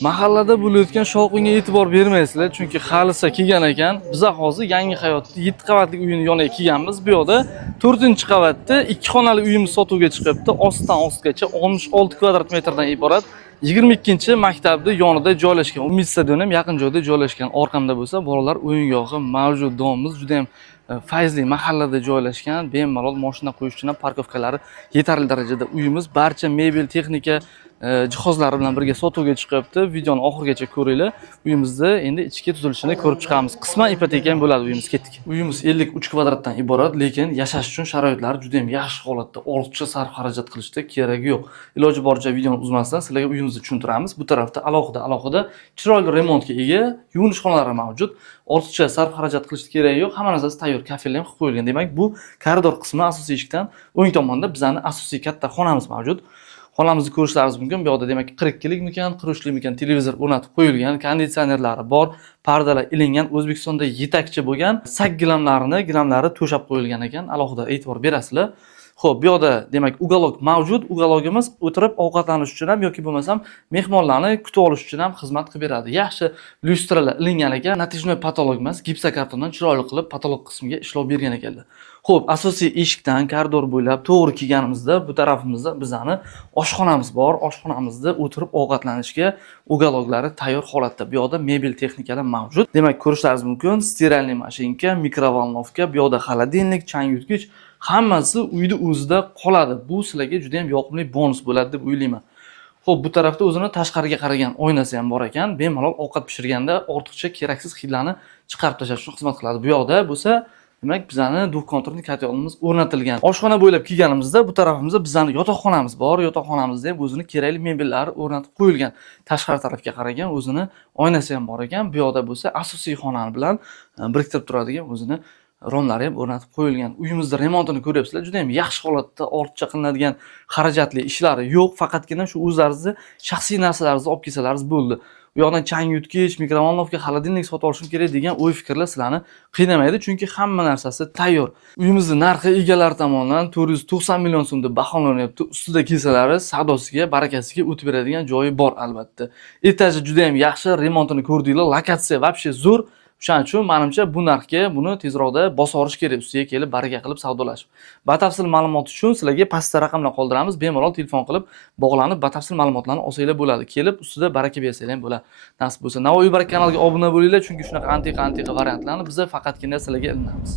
Mahallada bo'layotgan shovqinga e'tibor bermaysizlar, chunki halisa kelgan ekan. Biz hozir Yangi Hayotda 7 qavatli uyini yoniga kelganmiz. Bu yoqda 4-qavatda 2 xonali uyimiz sotuvga chiqibdi. Ostdan ostgacha 66 kvadrat metrdan iborat 22-maktabda yonida joylashgan. Umid stadioni yaqin joyda joylashgan. Orqamda bo'lsa, bolalar o'yingohi mavjud. Domimiz juda ham fayzli mahallada joylashgan. Bemalol mashina qo'yish uchun ham parkovkalari yetarli darajada. Uyimiz barcha mebel, texnika jihozlari bilan birga sotuvga chiqibdi. Videoni oxirigacha ko'ringlar. Uyimizni endi ichki tuzilishini ko'rib chiqamiz. Qisman ipoteka ham bo'ladi uyimiz. Ketdik. Uyimiz 53 kvadratdan iborat, lekin yashash uchun sharoitlari juda ham yaxshi holatda. Ortiqcha sarf xarajat qilishda keragi yo'q. Iloji boricha videoni uzmasdan sizlarga uyimizni tushuntiramiz. Bu tarafda alohida chiroyli remontga ega yuvinish xonalari mavjud. Ortiqcha sarf xarajat qilishga keragi yo'q. Hamma narsasi tayyor, kafel ham qilib qo'yilgan. Demak, bu koridor qismi asosiy eshikdan o'ng tomonda bizning asosiy katta xonamiz mavjud. Xonamizni ko'rishlaringiz mumkin. Bu yoqda demak 42likmikan, 43likmikan televizor o'rnatib qo'yilgan, konditsionerlari bor, pardalar ilingan, O'zbekistonda yetakchi bo'lgan sak gilamlari to'shab qo'yilgan ekan. Alohida e'tibor berasizlar. Xo'p, bu yoqda demak ugalok mavjud. Ugalogimiz o'tirib ovqatlanish uchun ham yoki bo'lmasam mehmonlarni kutib olish uchun ham xizmat qilib beradi. Yaxshi lyustralar ilingan ekan. Natijnoy patolog emas, gipsokartondan chiroyli qilib patolog qismiga ishlov bergan ekanlar. Xo'p, asosiy eshikdan koridor bo'ylab to'g'ri kelganimizda bu tarafimizda bizani oshxonamiz bor. Oshxonamizda o'tirib ovqatlanishga ugaloglari tayyor holatda. Bu yoqda mebel texnikalar mavjud. Demak, ko'rishlaringiz mumkin. Stiralniy mashinka, mikrovolnovka, bu yoqda xolodilnik, chang yutgich, hammasi uyda o'zida qoladi. Bu sizlarga juda ham yoqimli bonus bo'ladi deb o'ylayman. Xo'p, bu tarafda o'zini tashqariga qaragan oynasi ham bor ekan. Bemalol ovqat pishirganda ortiqcha keraksiz hidlarni chiqarib tashlash uchun xizmat qiladi. Bu yoqda bo'lsa, demak, bizning duxkontrolli kotelimiz o'rnatilgan. Oshxona bo'ylab kelganimizda bu tarafimizda bizning yotoqxonamiz bor. Yotoqxonamizda ham o'zini kerakli mebellari o'rnatib qo'yilgan. Tashqari tarafga qaragan o'zini oynasi ham bor ekan. Bu yoqda bo'lsa asosiy xonani bilan biriktirib turadigan o'zini romlari ham o'rnatib qo'yilgan. Uyimizda remontini ko'ryapsizlar, juda ham yaxshi holatda, ortiqcha qilinadigan xarajatli ishlari yo'q, faqatgina shu o'zlaringizni shaxsiy narsalaringizni olib kelsalaringiz bo'ldi. U yoqdan chang yutgich, mikrovolnovka, xolodilnik sotib olishim kerak degan o'y fikrlar sizlarni qiynamaydi, chunki hamma narsasi tayyor. Uyimizning narxi egalari tomonidan 490 million so'm deb baholanyapti. Ustida kelsalari savdosiga, barakasiga o'tib beradigan joyi bor albatta. Etaji juda ham yaxshi, remontini ko'rdinglar, lokatsiya вообще zo'r. Shuning uchun menimcha bu narxga buni tezroqda bosib olish kerak, ustiga kelib baraka qilib savdolashib. Batafsil ma'lumot uchun sizlarga pastda raqamlar qoldiramiz, bemalol telefon qilib bog'lanib batafsil ma'lumotlarni olsanglar bo'ladi. Kelib ustida baraka bersanglar ham bo'ladi. Nasib bo'lsa, Navoiy Barak kanaliga obuna bo'linglar, chunki shunaqa antiqa variantlarni biz faqatgina sizlarga ilinamiz.